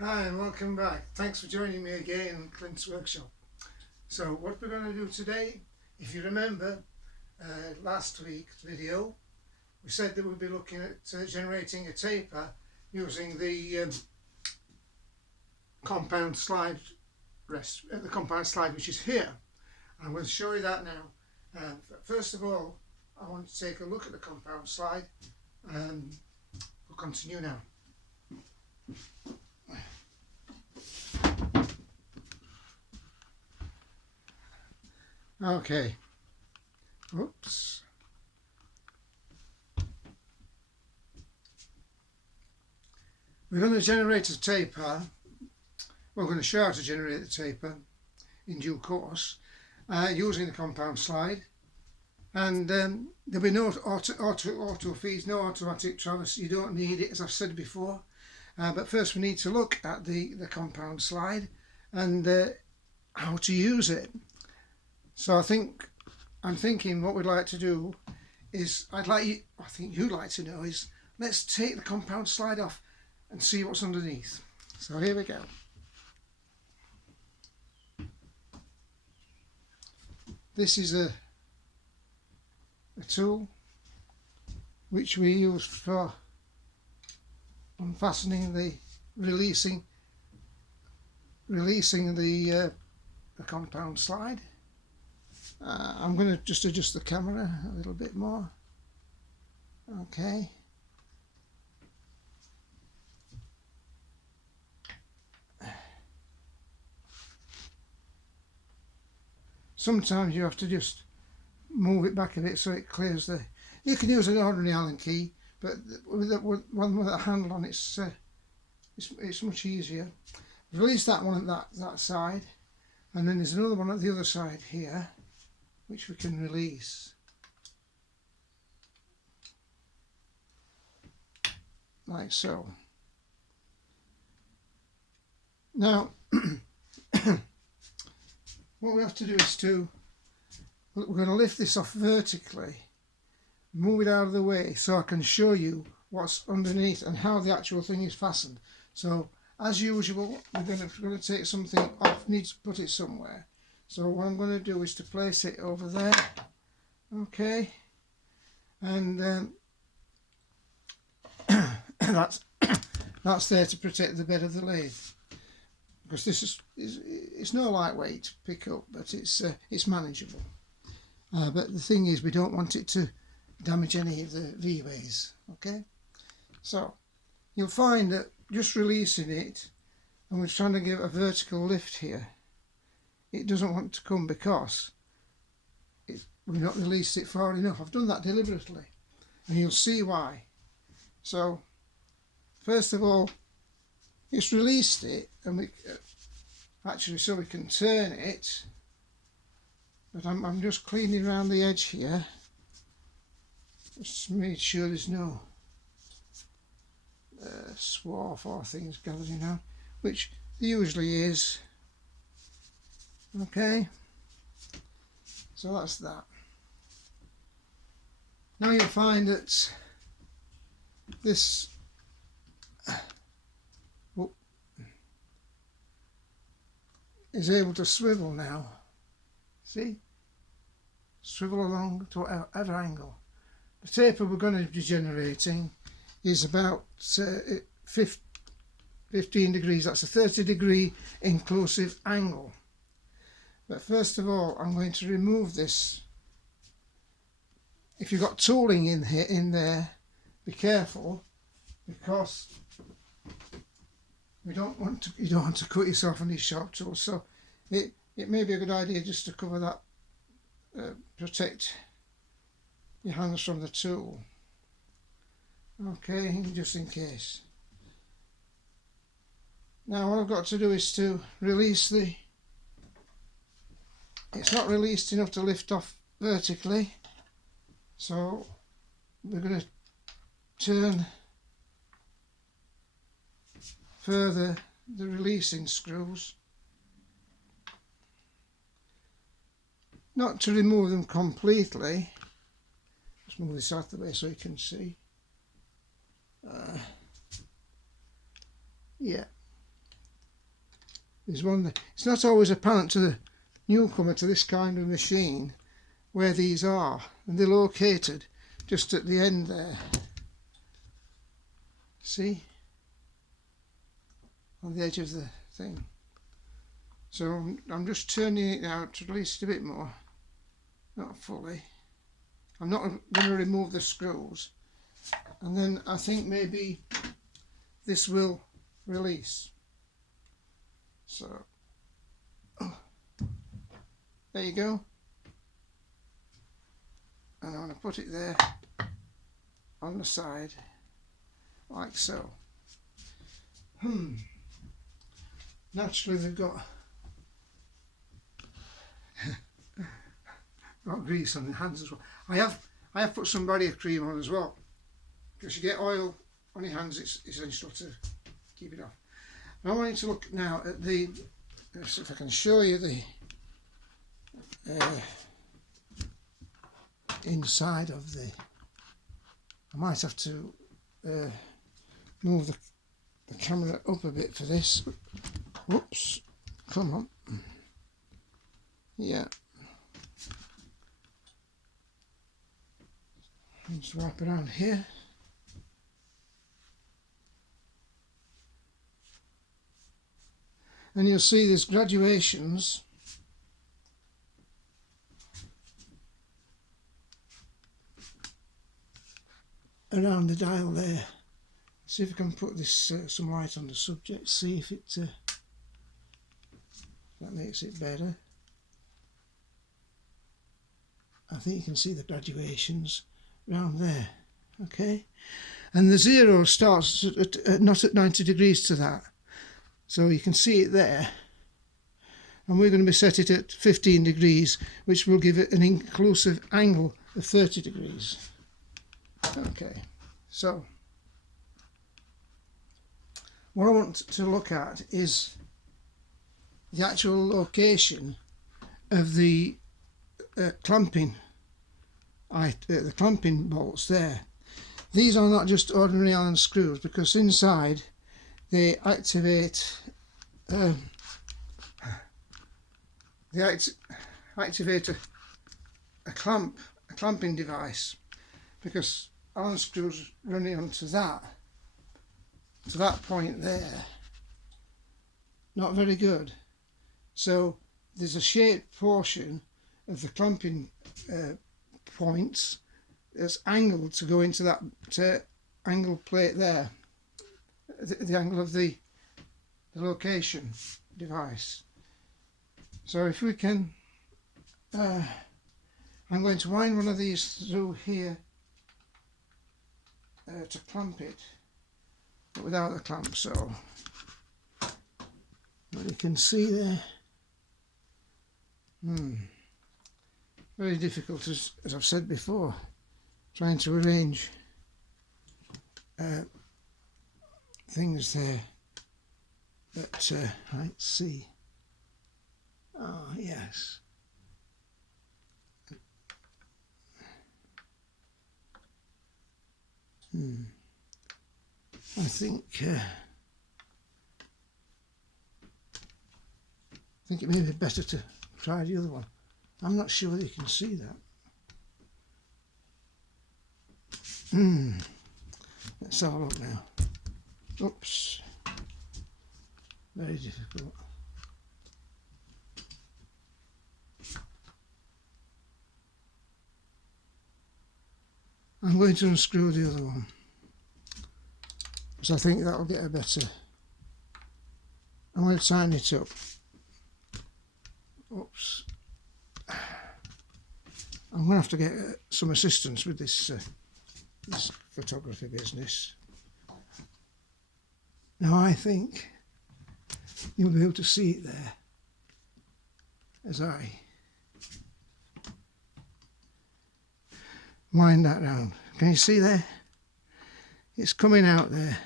Hi and welcome back. Thanks for joining me again in Clint's workshop. So what we're going to do today, if you remember last week's video, we said that we'd be looking at generating a taper using the compound slide the compound slide which is here. I'm going to show you that now. First of all, I want to take a look at the compound slide and we'll continue now. Okay, oops. We're going to generate a taper. We're going to show how to generate the taper in due course using the compound slide, and there'll be no auto feeds, no automatic traverse. You don't need it, as I've said before, but first we need to look at the compound slide and how to use it. So I'm thinking what we'd like to do is, I think you'd like to know is, let's take the compound slide off and see what's underneath. So here we go. This is a tool which we use for unfastening releasing the compound slide. I'm going to just adjust the camera a little bit more. Okay. Sometimes you have to just move it back a bit so it clears the... You can use an ordinary Allen key, but with one with a handle on it's much easier. Release that one at that side, and then there's another one at the other side here, which we can release. Like so. Now, what we have to do is we're going to lift this off vertically, move it out of the way so I can show you what's underneath and how the actual thing is fastened. So, as usual, we're going to take something off, need to put it somewhere. So what I'm going to do is to place it over there, okay, and that's there to protect the bed of the lathe, because this it's no lightweight pick up, but it's manageable. But the thing is, we don't want it to damage any of the V-ways, okay? So you'll find that just releasing it, and we're trying to give a vertical lift here, it doesn't want to come because we've not released it far enough. I've done that deliberately, and you'll see why. So first of all, it's released it, and we actually, so we can turn it, but I'm just cleaning around the edge here, just made sure there's no swarf or things gathering around, which there usually is. Okay, so that's that. Now you'll find that this is able to swivel now. See? Swivel along to whatever angle. The taper we're going to be generating is about 15 degrees. That's a 30-degree inclusive angle. But first of all, I'm going to remove this. If you've got tooling in there, be careful, because you don't want to cut yourself on these sharp tools. So it may be a good idea just to cover that, protect your hands from the tool. Okay, just in case. Now what I've got to do is to release it's not released enough to lift off vertically, so we're going to turn further the releasing screws, not to remove them completely. Let's move this out of the way so you can see. Yeah, There's one there. It's not always apparent to the newcomer to this kind of machine where these are, and they're located just at the end there. See? On the edge of the thing. So I'm just turning it out to release it a bit more. Not fully. I'm not going to remove the screws. And then I think maybe this will release. So, there you go. And I'm going to put it there on the side, like so. Naturally they've got grease on the hands as well. I have put some barrier cream on as well, because you get oil on your hands. It's essential to keep it off. I want you to look now at the, see if I can show you the inside of the, I might have to move the camera up a bit for this. Whoops, come on. Yeah. Let's wrap around here. And you'll see there's graduations around the dial there. See if I can put this some light on the subject, see if it that makes it better. I think you can see the graduations around there, okay? And the zero starts not at 90 degrees to that, so you can see it there. And we're going to be set it at 15 degrees, which will give it an inclusive angle of 30 degrees. Okay, so what I want to look at is the actual location of the clamping bolts there. These are not just ordinary Allen screws, because inside they activate a clamping device, because Allen screws running onto that point there, not very good. So there's a shaped portion of the clamping points that's angled to go into that angle plate there, the angle of the location device. So if we can, I'm going to wind one of these through here to clamp it, but without the clamp. So what you can see there, very difficult, as I've said before, trying to arrange things there. But let's see. Oh yes. I think it may be better to try the other one. I'm not sure whether you can see that. Let's have a look now. Oops. Very difficult. I'm going to unscrew the other one, because I think that'll get a better. I'm going to tighten it up. Oops. I'm going to have to get some assistance with this photography business. Now I think you'll be able to see it there as I wind that round. Can you see there? It's coming out there.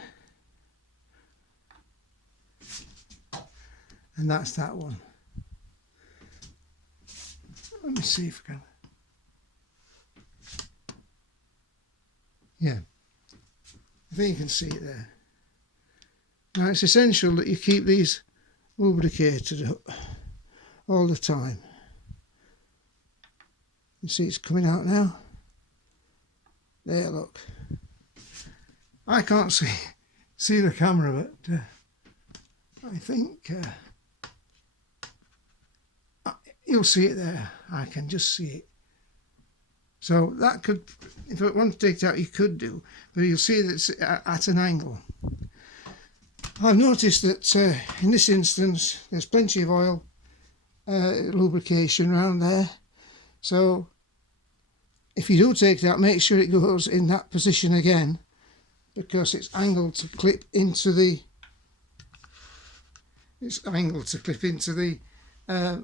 And that's that one. Let me see if I can. Yeah, I think you can see it there. Now it's essential that you keep these lubricated all the time. You see it's coming out now. There, look. I can't see the camera, but I think you'll see it there. I can just see it. So that could, if you want to take it out, you could do, but you'll see that it's at an angle. I've noticed that in this instance there's plenty of oil lubrication around there, so if you do take it out, make sure it goes in that position again, because it's angled to clip into the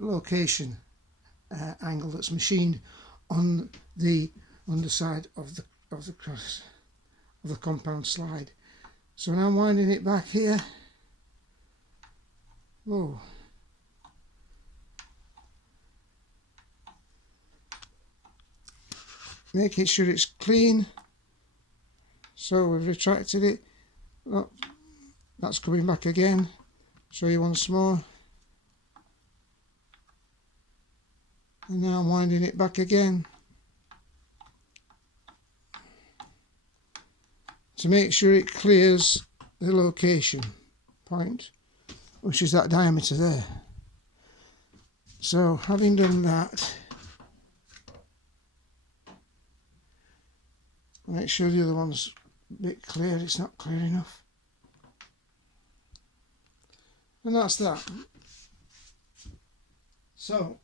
location angle that's machined on the underside of the cross of the compound slide. So now I'm winding it back here. Oh, making sure it's clean. So we've retracted it. Look, that's coming back again. Show you once more. And now I'm winding it back again to make sure it clears the location point, which is that diameter there. So having done that, make sure the other one's a bit clear. It's not clear enough. And that's that. So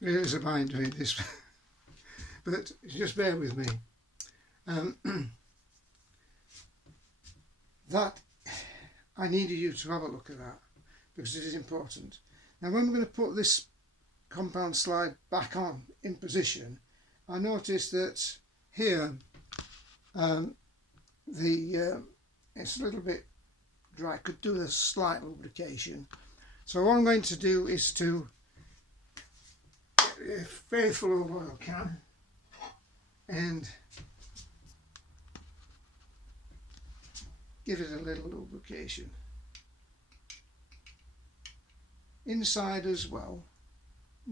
it is a mind doing this, but just bear with me. That I needed you to have a look at that, because it is important. Now when we're going to put this compound slide back on in position, I noticed that here it's a little bit dry. I could do a slight lubrication. So what I'm going to do is to get a faithful old oil can and give it a little lubrication inside as well.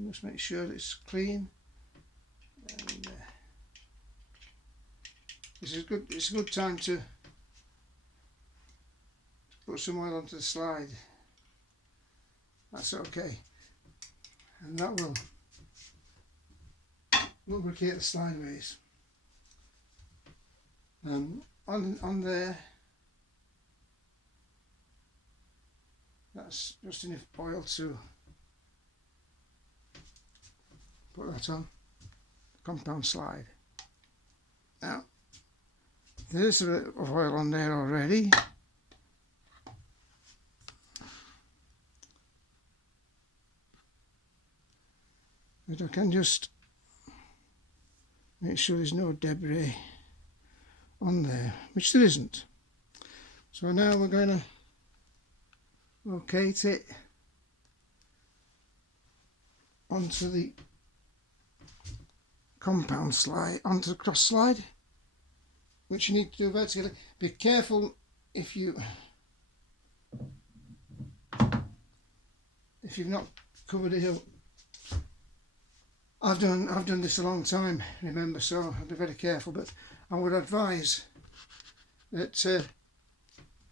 Just make sure it's clean. And, it's a good time to put some oil onto the slide. That's okay, and that will lubricate the slideways. On there, that's just enough oil to put that on the compound slide. Now there's a bit of oil on there already. But I can just make sure there's no debris on there, which there isn't. So now we're going to locate it onto the compound slide, onto the cross slide, which you need to do vertically. Be careful if you've not covered it up. I've done this a long time, remember, so I'll be very careful, but I would advise that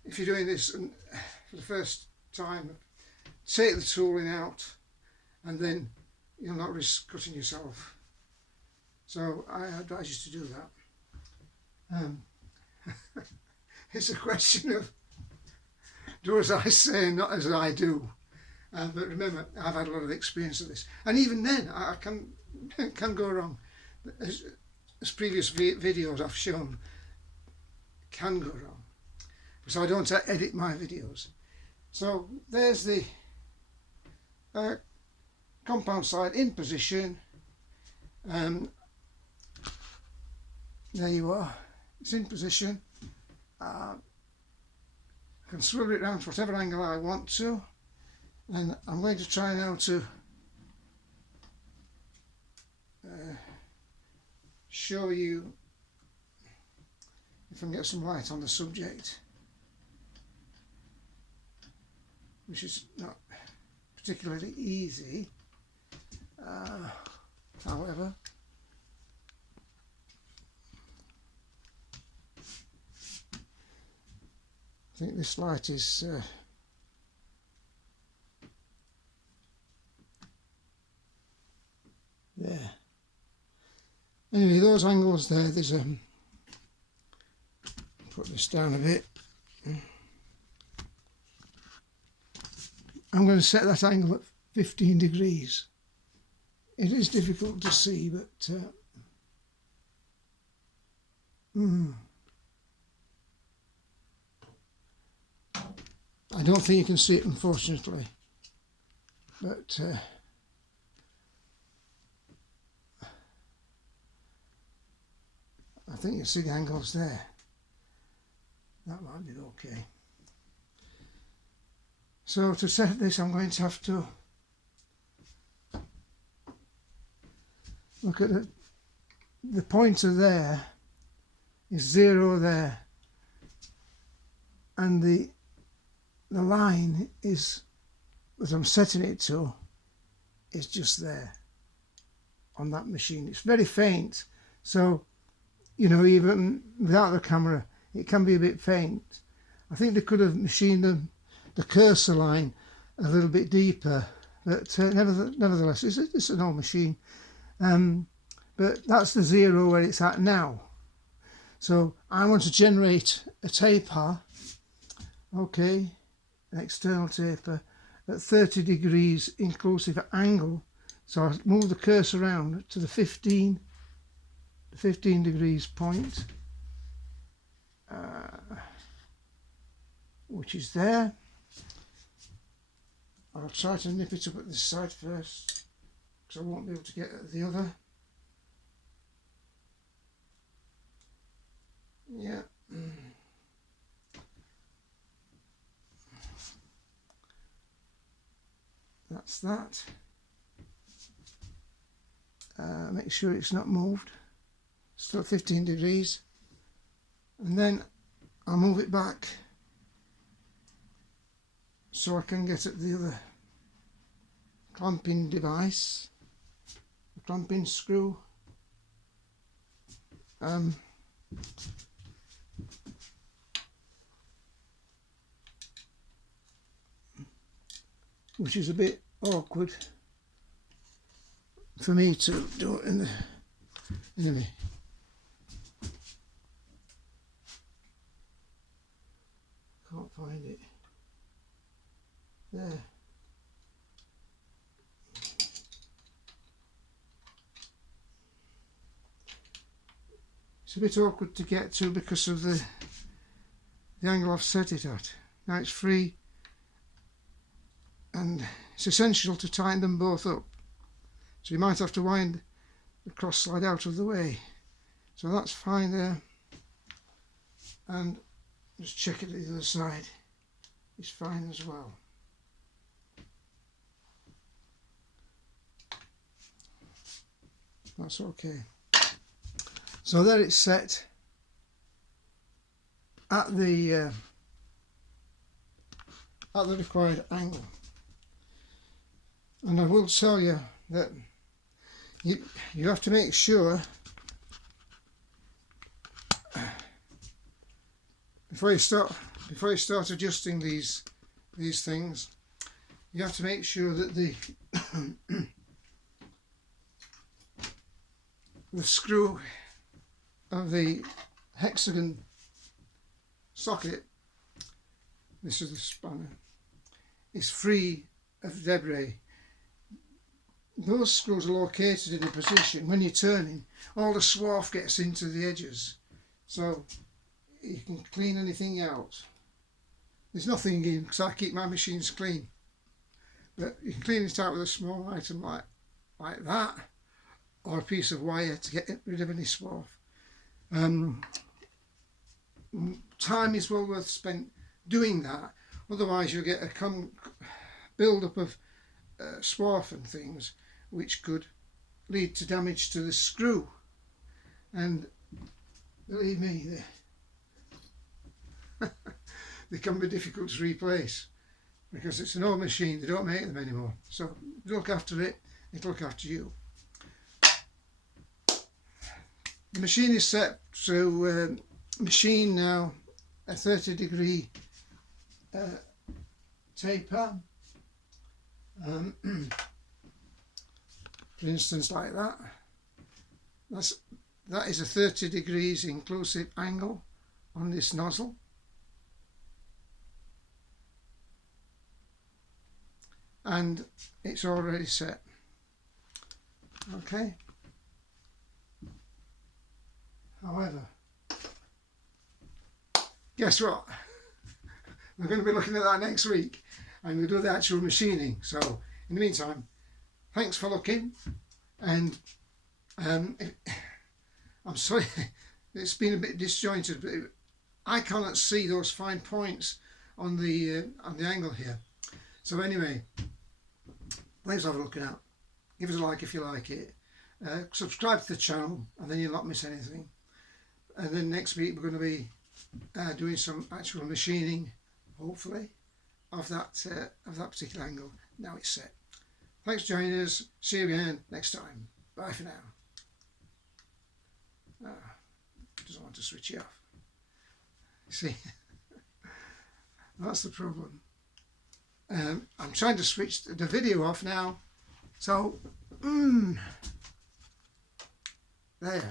if you're doing this for the first time, take the tooling out and then you'll not risk cutting yourself. So I advise you to do that. It's a question of do as I say, not as I do. But remember, I've had a lot of experience of this, and even then I can go wrong. As previous videos I've shown, can go wrong, so I don't edit my videos. So there's the compound slide in position. There you are, it's in position. I can swivel it around to whatever angle I want to, and I'm going to try now to show you, if I can get some light on the subject, which is not particularly easy, however. I think this light is there. Anyway, those angles there, there's put this down a bit. I'm going to set that angle at 15 degrees. It is difficult to see, but I don't think you can see it, unfortunately, but I think you see the angles there. That might be okay. So to set this, I'm going to have to look at the pointer there is 0 there, and the line is that I'm setting it to is just there on that machine. It's very faint, so you know, even without the camera it can be a bit faint. I think they could have machined the cursor line a little bit deeper, but nevertheless it's an old machine. But that's the 0 where it's at now. So I want to generate a taper, okay, an external taper at 30 degrees inclusive angle. So I move the cursor around to the 15 degrees point, which is there. I'll try to nip it up at this side first, because I won't be able to get at the other. Yeah. That's that. Make sure it's not moved. Still 15 degrees. And then I'll move it back so I can get at the other clamping device, the clamping screw. Which is a bit awkward for me to do it in the anyway. Can't find it. There. It's a bit awkward to get to because of the angle I've set it at. Now it's free, and it's essential to tighten them both up. So you might have to wind the cross slide out of the way. So that's fine there. And just check it at the other side. It's fine as well. That's okay. So there it's set at the required angle. And I will tell you that you have to make sure before you start adjusting these things, you have to make sure that the the screw of the hexagon socket, this is the spanner, is free of debris. Those screws are located in a position when you're turning, all the swarf gets into the edges, so you can clean anything out. There's nothing in, because I keep my machines clean, but you can clean it out with a small item like that, or a piece of wire to get rid of any swarf. Time is well worth spent doing that, otherwise you'll get a build up of swarf and things which could lead to damage to the screw. and believe me, they can be difficult to replace because it's an old machine. They don't make them anymore. So look after it, it'll look after you. The machine is set to machine now a 30-degree taper. For instance, like that. That is a 30 degrees inclusive angle on this nozzle. And it's already set. Okay. However, guess what? We're going to be looking at that next week and we'll do the actual machining. So in the meantime, thanks for looking, and I'm sorry it's been a bit disjointed, but I cannot see those fine points on the angle here. So anyway, thanks for looking out. Give us a like if you like it. Subscribe to the channel and then you'll not miss anything. And then next week we're going to be doing some actual machining, hopefully, of that particular angle. Now it's set. Thanks for joining us. See you again next time. Bye for now. Doesn't want to switch it off. See, that's the problem. I'm trying to switch the video off now. So, there.